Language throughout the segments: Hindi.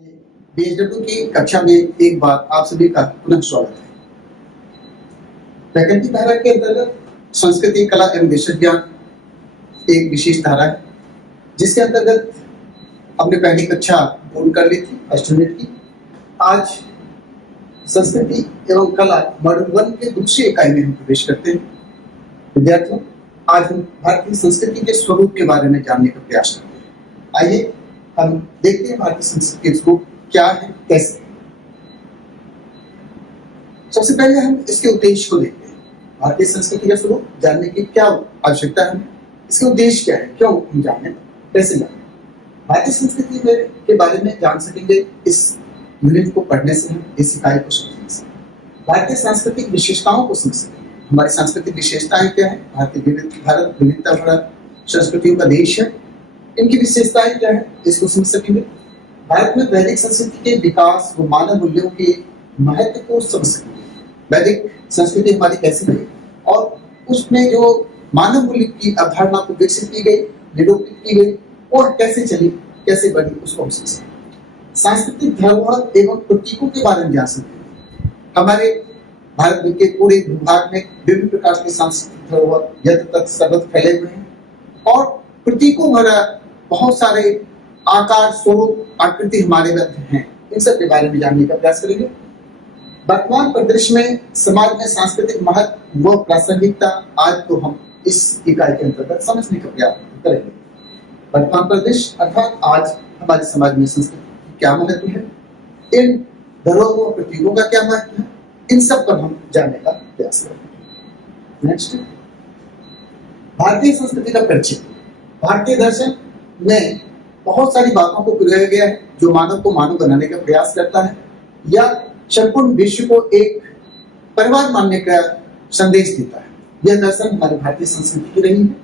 बीएचडब्ल्यू की कक्षा में एक बार आप सभी का पुनः स्वागत है। फैकल्टी धारा के अंतर्गत संस्कृति, कला एवं देश ज्ञान एक विशेष धारा है, जिसके अंतर्गत हमने पहली कक्षा पूर्ण कर ली थी, फर्स्ट यूनिट की। आज संस्कृति एवं कला मॉड्यूल 1 के दूसरी इकाई में हम प्रवेश करते हैं। विद्यार्थियों, आज हम भारतीय संस्कृति के स्वरूप के बारे में जानने का प्रयास करते हैं। आइए हम देखते हैं भारतीय संस्कृति के स्वरूप क्या है, कैसे। सबसे पहले हम इसके उद्देश्य को देखते हैं। भारतीय संस्कृति का स्वरूप जानने की क्या आवश्यकता है, इसके उद्देश्य क्या है, क्यों हम जाने, कैसे जाने। भारतीय संस्कृति के बारे में जान सकेंगे इस यूनिट को पढ़ने से, हम इस इकाई को समझने से। भारतीय सांस्कृतिक विशेषताओं को समझ सकेंगे। हमारी सांस्कृतिक विशेषताएं क्या है? भारत विविधता भरा संस्कृतियों का देश है। इनकी विशेषताएं क्या है, इसको समझ सकेंगे। भारत में वैदिक संस्कृति के विकास व मानव मूल्यों के महत्व को समझ सकेंगे। वैदिक संस्कृति हमारी कैसी रही और उसमें जो मानव मूल्य की अवधारणा को विकसित की गई, निरूपित की गई और कैसे चली, कैसे बनी, उसको हम समझ सकेंगे। सांस्कृतिक धरोहर एवं प्रतीकों के बारे में जान सकेंगे। हमारे भारत के पूरे भूभाग में विभिन्न प्रकार के सांस्कृतिक धरोहर यत्र तक सर्वत्र फैले हुए हैं और प्रतीकों भरा बहुत सारे आकार, स्वरूप, आकृति हमारे मध्य हैं। इन सब के बारे में जानने का प्रयास करेंगे। वर्तमान परिदृश्य में समाज में सांस्कृतिक महत्व व प्रासंगिकता आज तो हम इस इकाई के अंतर्गत समझने का प्रयास करेंगे। वर्तमान परिदृश्य अर्थात आज हमारे समाज में संस्कृति क्या महत्व है, इन धरोहरों और प्रतीकों का क्या महत्व है, इन सब पर हम जानने का प्रयास करेंगे। नेक्स्ट, भारतीय संस्कृति का परिचय। भारतीय दर्शन में बहुत सारी बातों को पिरोया गया है जो मानव को मानव बनाने का प्रयास करता है या संपूर्ण विश्व को एक परिवार मानने का संदेश देता है। यह दर्शन हमारी भारतीय संस्कृति की रही है।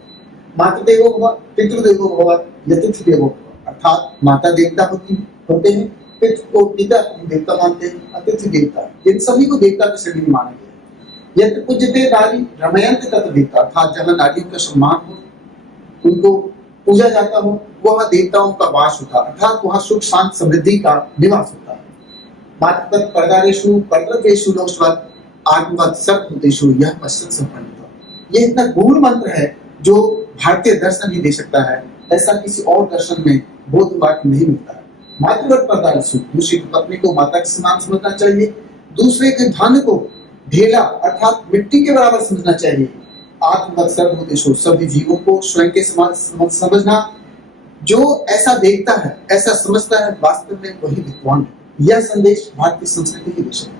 मातृदेवो भव, पितृदेवो भव, अतिथि देवो भव। अर्थात माता देवता होते हैं, पितृ को पिता देवता मानते हैं, अतिथि देवता, इन सभी को देवता की श्रेणी में माना गया है। यत्र पूज्यते नारी रमयन्ते तत्र देवता, अर्थात जहाँ नारियों का सम्मान हो, उनको पूजा जाता हो, वह देवताओं का वास होता है, अर्थात वहाँ सुख शांति समृद्धि का निवास होता है। मातृवत् परदारेषु परद्रव्येषु लोकस्वत् आत्मवत् सर्वभूतेषु यः पश्यत् सम्पन्नः। यह इतना गूढ़ मंत्र है जो भारतीय दर्शन ही दे सकता है। ऐसा किसी और दर्शन में बोध वाक्य नहीं मिलता है। मातृवत् परदारेषु, दूसरी पत्नी को माता के समान समझना चाहिए, दूसरे के धन को ढेला अर्थात मिट्टी के बराबर समझना चाहिए। आत्मवत् सर्वभूतेषु, सभी जीवों को स्वयं के समान समझना। जो ऐसा देखता है, ऐसा समझता है, वास्तव में वही विद्वान है। यह संदेश भारतीय संस्कृति की दिशा है।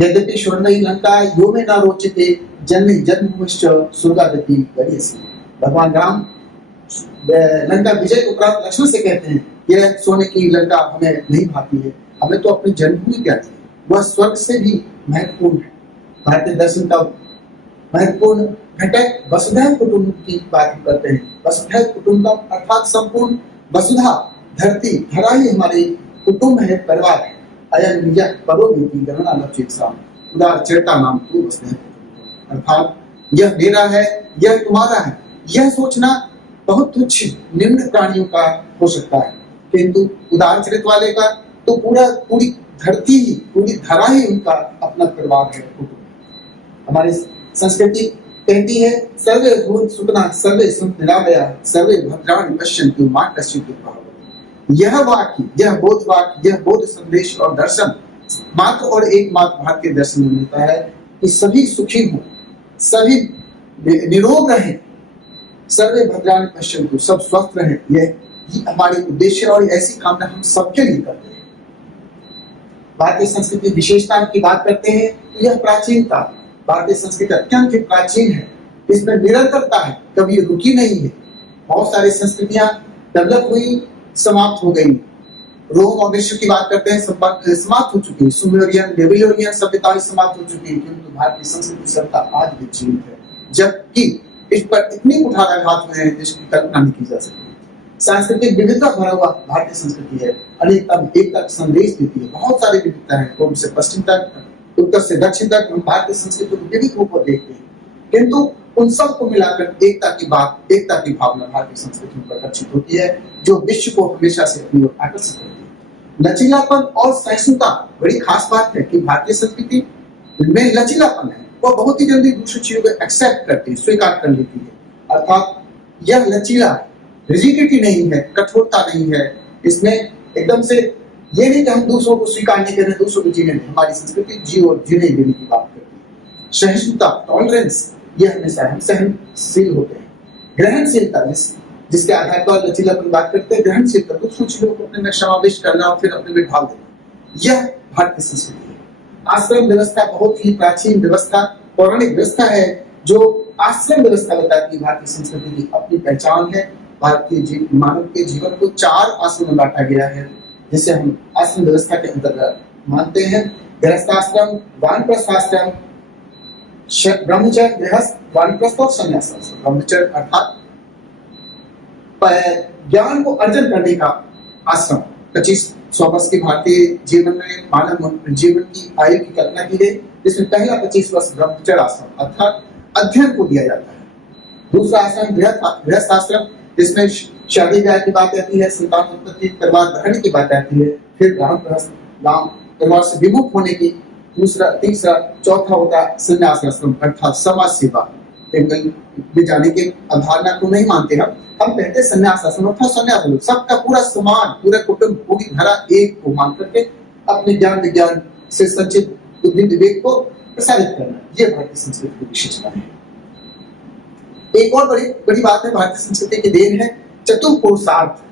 यद्यपि स्वर्णमयी लंका यो में न रोचते जन्मे जन्मभूमिश्च स्वर्गादपि गरीयसी। भगवान राम लंका विजय के उपरांत लक्ष्मण से कहते हैं, यह सोने की लंका हमें नहीं भाती है, हमें तो अपनी जन्मभूमि प्यारी है, वह स्वर्ग से भी महत्वपूर्ण है। भारतीय दर्शन का महत्वपूर्ण घटक वसुधैव कुटुंब की बात करते हैं। वसुधैव कुटुंबकम अर्थात संपूर्ण वसुधा, धरती, धरा ही हमारे कुटुंब है, परिवार है। अयं निजः परो वेति गणना लक्षेत्साम उदार चरिता नाम तू वसुधैव कुटुंबकम, अर्थात यह मेरा है, यह तुम्हारा है। यह सोचना बहुत तुच्छ निम्न प्राणियों का हो सकता है, किंतु उदार चरित्र वाले का तो पूरी धरती ही, पूरी धरा ही उनका अपना परिवार है, कुटुंब। हमारी संस्कृति कहती है, सर्वे भूत सुखना सर्वे संत निरामया सर्वे भद्राणि पश्यन्तु मा कश्चित् दुःखभाग्। यह वाक्य, यह बोध वाक्य, यह बोध संदेश और दर्शन मात्र और एकमात्र भारतीय दर्शन में मिलता है कि सभी सुखी हो, सभी निरोग रहे, सर्वे भद्राणि पश्यन्तु, सब स्वस्थ रहे। यह हमारी उद्देश्य और ऐसी कामना हम सबके लिए करते हैं। भारतीय संस्कृति विशेषता की बात करते हैं, यह प्राचीनता। भारतीय संस्कृति अत्यंत ही प्राचीन है, इसमें निरंतरता है, कभी रुकी नहीं है। बहुत सारी संस्कृतियां डेवलप हुई, समाप्त हो गई। रोम और विश्व की बात करते हैं, समाप्त हो चुकी है। सुमेरियन, बेबीलोनियन सभ्यताएं समाप्त हो चुकी है, किंतु भारतीय संस्कृति सभ्यता आज भी जीवित है, जबकि इस पर इतनी कुठाराघात हुए हैं जिसकी कल्पना नहीं की जा सकती। सांस्कृतिक विविधता भरा हुआ भारतीय संस्कृति है, अनेकता एकता का संदेश देती है। बहुत सारी विविधता है, पूर्व से पश्चिम तक, उत्तर से दक्षिण तक हम भारतीय संस्कृति को विविध रूप में देखते हैं, किंतु उन सबको मिलाकर एकता की बात, एकता की भावना भारतीय संस्कृति में प्रकशित होती है, जो विश्व को हमेशा से अपनी ओर आकर्षित करती है। लचीलापन और सहिष्णुता बड़ी खास बात है कि भारतीय संस्कृति में लचीलापन है, वह बहुत ही जल्दी दूसरी चीजों को एक्सेप्ट करती है, स्वीकार कर लेती है। अर्थात यह लचीला है, रिजिडिटी नहीं है, कठोरता नहीं है, इसमें एकदम से ये नहीं कि हम दूसरों को स्वीकार नहीं कर रहे, दूसरों को जीने नहीं। हमारी संस्कृति जी और जीने देने की बात करती है। सहिष्णुता, टॉलरेंस, ये हमेशा हम सहनशील होते हैं। ग्रहणशीलता, जिसके आधार पर लचीलापन बात करते हैं, ग्रहणशीलता, दूसरों चीजों को अपने में समावेश करना और फिर अपने में ढाल देना, यह भारतीय संस्कृति है। आश्रम व्यवस्था बहुत ही प्राचीन व्यवस्था, पौराणिक व्यवस्था है, जो आश्रम व्यवस्था बताती है भारतीय संस्कृति की अपनी पहचान है। भारतीय मानव के जीवन को 4 आश्रम में बांटा गया है, जिसे हम आश्रम व्यवस्था के अंतर्गत मानते हैं। गृहस्थाश्रम, वानप्रस्थ आश्रम, ब्रह्मचर्य, गृहस्थ, वानप्रस्थ और संन्यास आश्रम। ब्रह्मचर्य अर्थात ज्ञान को अर्जन करने का आश्रम। 2500 वर्ष के भारतीय जीवन में मानव जीवन की आयु की कल्पना की गई, जिसमें पहला 25 वर्ष ब्रह्मचर्य आश्रम अर्थात अध्ययन को दिया जाता है। दूसरा आश्रम गृहस्थ आश्रम, जिसमें शादी ब्याह की बात आती है, संतान उत्पत्ति, परिवार बढ़ाने की बात आती है। फिर गांव परिवार से विमुख होने की दूसरा, तीसरा, चौथा होता है संन्यास आश्रम अर्थात समाज सेवा में जाने की अवधारणा को नहीं मानते हम कहते हैं संन्यास आश्रम अर्थात संन्यास, सबका पूरा समाज, पूरा कुटुंब, पूरी धारा एक को मान करके अपने ज्ञान विज्ञान से संचित बुद्धि विवेक को प्रसारित करना, यह भारतीय संस्कृति की विशेषता है। एक और बड़ी बात है भारतीय संस्कृति की देन है चतुर्पुरुषार्थ।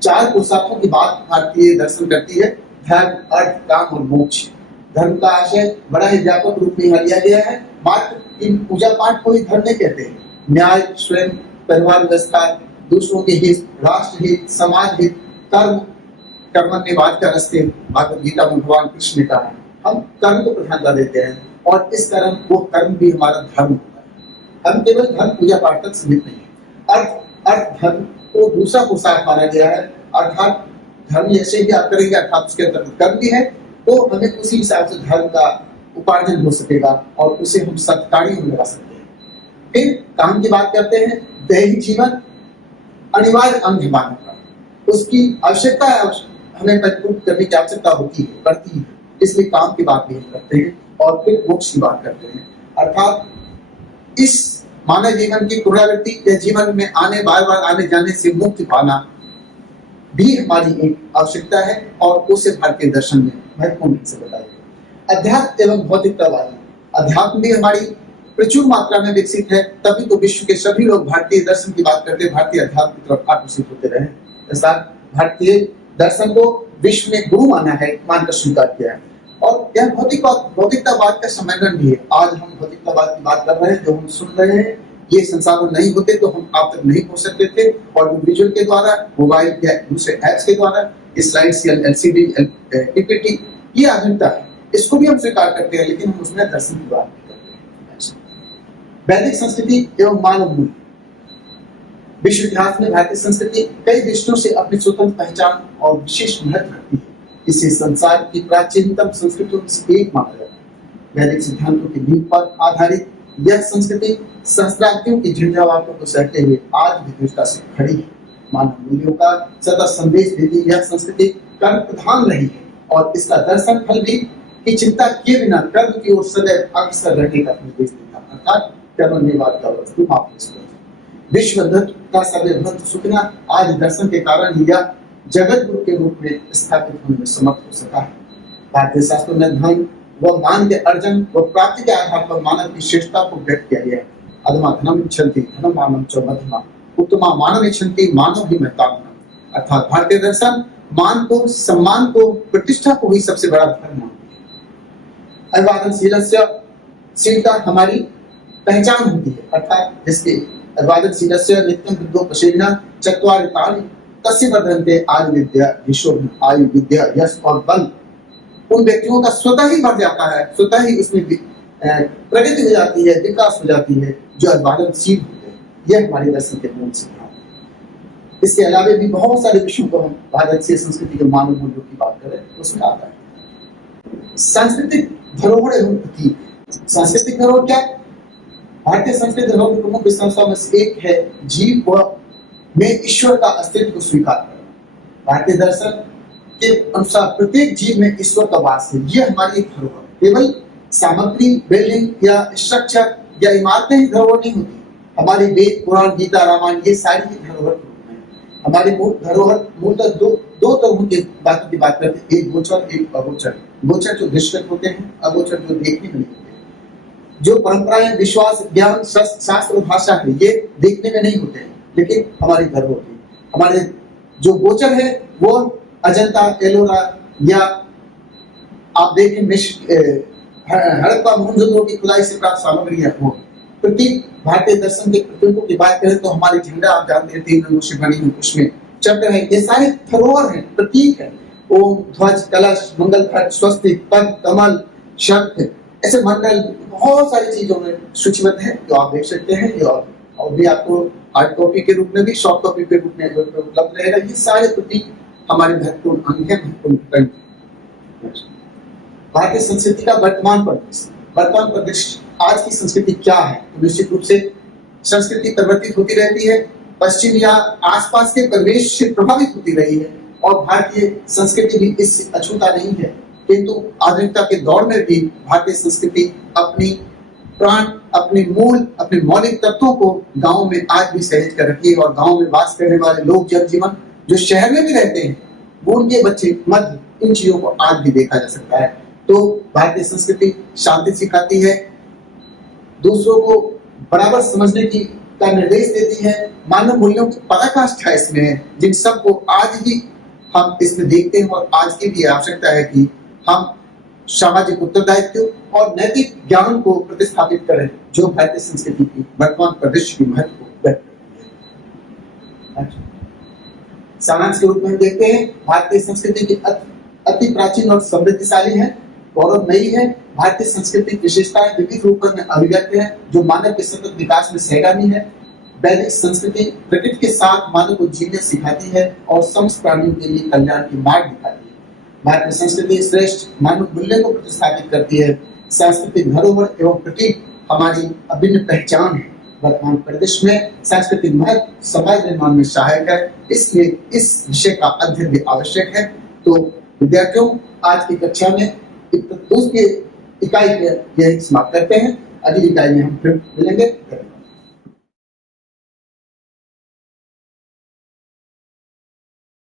4 पुरुषार्थों की बात भारतीय दर्शन करती है, धर्म, अर्थ, काम और मोक्ष। धर्म का आशय बड़ा ही व्यापक रूप में यहाँ लिया गया है। मात्र इन पूजा पाठ को ही धर्म नहीं कहते हैं। न्याय, स्वयं, परिवार व्यवस्था, दूसरों के हित, राष्ट्र हित, समाज हित, कर्म, कर्मण्यवाद का रस्ते भागवत गीता में भगवान कृष्ण ने कहा। हम कर्म को प्रधानता देते हैं और इस कर्म वो कर्म भी हमारा धर्म होता है। हम केवल धर्म पूजा पाठ तक सीमित नहीं है। अर्थ धर्म को दूसरा पुरुषार्थ माना गया है, अर्थात धर्म जैसे भी आप करेंगे अर्थात उसके अंतर्गत कर्म भी है, तो हमें उसी हिसाब से धर्म का उपार्जन हो सकेगा और उसे हम सत्कार्यों में लगा सकते हैं। फिर काम की बात करते हैं, दैहिक जीवन अनिवार्य अंग है मानव का, उसकी आवश्यकता है, हमें परिपूर्ण करने की आवश्यकता होती है, पड़ती है, इसलिए काम की बात भी करते हैं। और फिर मोक्ष की बात करते हैं, अर्थात इस मानव जीवन की पुनरावृत्ति या जीवन में आने बार बार आने जाने से मुक्ति पाना भी हमारी एक आवश्यकता है और उसे भारतीय दर्शन में महत्वपूर्ण रूप से बताया गया। अध्यात्म एवं भौतिकतावादी, अध्यात्म भी हमारी प्रचुर मात्रा में विकसित है, तभी तो विश्व के सभी लोग भारतीय दर्शन की बात करते भारतीय अध्यात्म की तरफ आकर्षित होते रहे। ऐसा भारतीय दर्शन को विश्व में गुरु माना है, मानकर स्वीकार किया है। और यह भौतिकतावाद का सम्मेलन भी है। आज हम भौतिकतावाद की बात कर रहे हैं, जो हम सुन रहे हैं, ये संसाधन नहीं होते तो हम आप तक नहीं पहुंच सकते थे। और विजुअल के द्वारा, मोबाइल या दूसरे ऐप्स के द्वारा, स्लाइड्स या एलसीडी, पीपीटी, ये आधुनिकता है, इसको भी हम स्वीकार करते हैं, लेकिन हम उसमें दर्शन की बात नहीं करते हैं। वैदिक संस्कृति एवं मानव मूल्य, विश्व इतिहास में भारतीय संस्कृति कई दृष्टियों से अपनी स्वतंत्र पहचान और विशेष महत्व रखती है। इसे संसार की प्राचीनतम संस्कृतियों में से एक माना जाता है। वैदिक सिद्धांतों की नींव पर आधारित यह संस्कृति सहस्त्राब्दियों की झंझावातों को सहते हुए आज भी दृढ़ता से खड़ी है। मानव मूल्यों का सदा संदेश देती यह संस्कृति कर्म प्रधान रही है और इसका दर्शन फल भी की चिंता किए बिना कर्म की ओर सदैव अग्रसर रहने का निर्देश देता, अर्थात कर्मण्यवाद का वस्तु विश्व का सर्वभक्त सुखना आज दर्शन के कारण यह जगत गुरु के रूप में स्थापित होने में समर्थ हो सका है। भारतीय शास्त्रों में धन व मान के अर्जन व प्राप्ति के आधार पर मानव की श्रेष्ठता को व्यक्त किया गया है। अधमा धनम इच्छन्ति धनम मानम च मध्यमा उत्तमा मानव इच्छन्ति मानव ही महताम, अर्थात भारतीय दर्शन मान को, सम्मान को, प्रतिष्ठा को ही सबसे बड़ा धर्म मानती है। अभिवादनशीलता हमारी पहचान होती है, अर्थात जिसके अभिवादनशीलस्य नित्यं वृद्धो पशेन चत्वारि तानि तस्य वर्धन्ते आयु विद्या यशो आयु विद्या यश और बल, उन व्यक्तियों का स्वतः ही बढ़ जाता है, स्वतः ही उसमें प्रगति हो जाती है, विकास हो जाती है, जो अभिवादनशील होते हैं। यह हमारे दर्शन के मूल सिद्धांत है। इसके अलावा भी बहुत सारे विषयों को हम भारतीय संस्कृति के मानव मूल्यों की बात करें उसमें आता है। सांस्कृतिक धरोहर एवं प्रतीक, सांस्कृतिक धरोहर क्या? भारतीय संस्कृति धरोहर की प्रमुख विशेषताओं में से एक है जीव व में ईश्वर का अस्तित्व को स्वीकार करना। भारतीय दर्शन के अनुसार प्रत्येक जीव में ईश्वर का वास है। ये हमारी एक धरोहर है। केवल सामग्री, बिल्डिंग या स्ट्रक्चर या इमारतें ही धरोहर नहीं होती। हमारी वेद, पुराण, गीता, रामायण ये सारी ही धरोहर है। हमारी धरोहर मूलतः दो तरह की बातों की बात करते हैं, एक गोचर, एक अगोचर। गोचर जो दृष्टि होते हैं, अगोचर जो देखने में नहीं होते। जो परंपराएं, विश्वास, ज्ञान, शास्त्र, भाषा है, ये देखने में नहीं होते हैं, लेकिन हमारी धरोहर है। हमारे जो गोचर है वो अजंता, एलोरा या आप देखें हड़प्पा, मोहनजोदड़ो की खुदाई से प्राप्त सामग्रियां हो। प्रतीक, भारतीय दर्शन के प्रतीकों की बात करें तो हमारे झंडा आप जानते हैं 3 रंगों से बनी हुई, उसमें चक्र है, ये सारे धरोहर हैं, प्रतीक है। ओम, ध्वज, कलश, मंगल घट, स्वस्तिक, पद, कमल, शंख, ऐसे मंडल, बहुत सारी चीजों में सूचीबद्ध है जो आप देख सकते हैं। और भी आपको हार्ड कॉपी के रूप में भी, सॉफ्ट कॉपी के रूप में उपलब्ध रहेगा। ये सारे प्रतीक हमारे महत्वपूर्ण अंग है, महत्वपूर्ण। भारतीय संस्कृति का वर्तमान परिदृश्य, आज की संस्कृति क्या है? तो निश्चित रूप से संस्कृति परिवर्तित होती रहती है, पश्चिम या आसपास के परिवेश से प्रभावित होती रही है, और भारतीय संस्कृति भी इससे अछूता नहीं है। किंतु आधुनिकता के दौर में भी भारतीय संस्कृति अपनी प्राण, अपने मूल, अपने मौलिक तत्वों को गांव में आज भी सहेज कर रखी है। और गांव में वास करने वाले लोग, जनजीवन जो शहर में भी रहते हैं, वो उनके बच्चे मध्य इन चीजों को आज भी देखा जा सकता है। तो भारतीय संस्कृति शांति सिखाती है, दूसरों को बराबर समझने का निर्देश देती है, मानव मूल्यों की पराकाष्ठा इसमें है, जिन सबको आज भी हम इसमें देखते हैं। और आज की भी आवश्यकता है कि हम सामाजिक उत्तरदायित्व और नैतिक ज्ञान को प्रतिस्थापित करें, जो भारतीय संस्कृति की वर्तमान परिदृश्य की महत्व को व्यक्त करती है। सारांश के रूप में देखते हैं, भारतीय संस्कृति की अति प्राचीन और समृद्धिशाली है, गौरवमयी है। भारतीय संस्कृति की विशेषताएं विविध रूपों में अभिव्यक्त है, जो मानव के सतत विकास में सहगामी है। वैदिक संस्कृति प्रकृति के साथ मानव को जीने सिखाती है और समस्त प्राणियों के लिए कल्याण की मार्ग दिखाती है। भारतीय संस्कृति श्रेष्ठ मानव मूल्यों को प्रतिस्थापित करती है। सांस्कृतिक धरोहर एवं प्रतीक हमारी अभिन्न पहचान है। वर्तमान परिदृश्य में सांस्कृतिक महत्व समाज निर्माण में सहायक है, इसलिए इस विषय का अध्ययन भी आवश्यक है। तो विद्यार्थियों, आज की कक्षा में दूसरी इकाई यह समाप्त करते हैं। अगली इकाई में हम फिर मिलेंगे।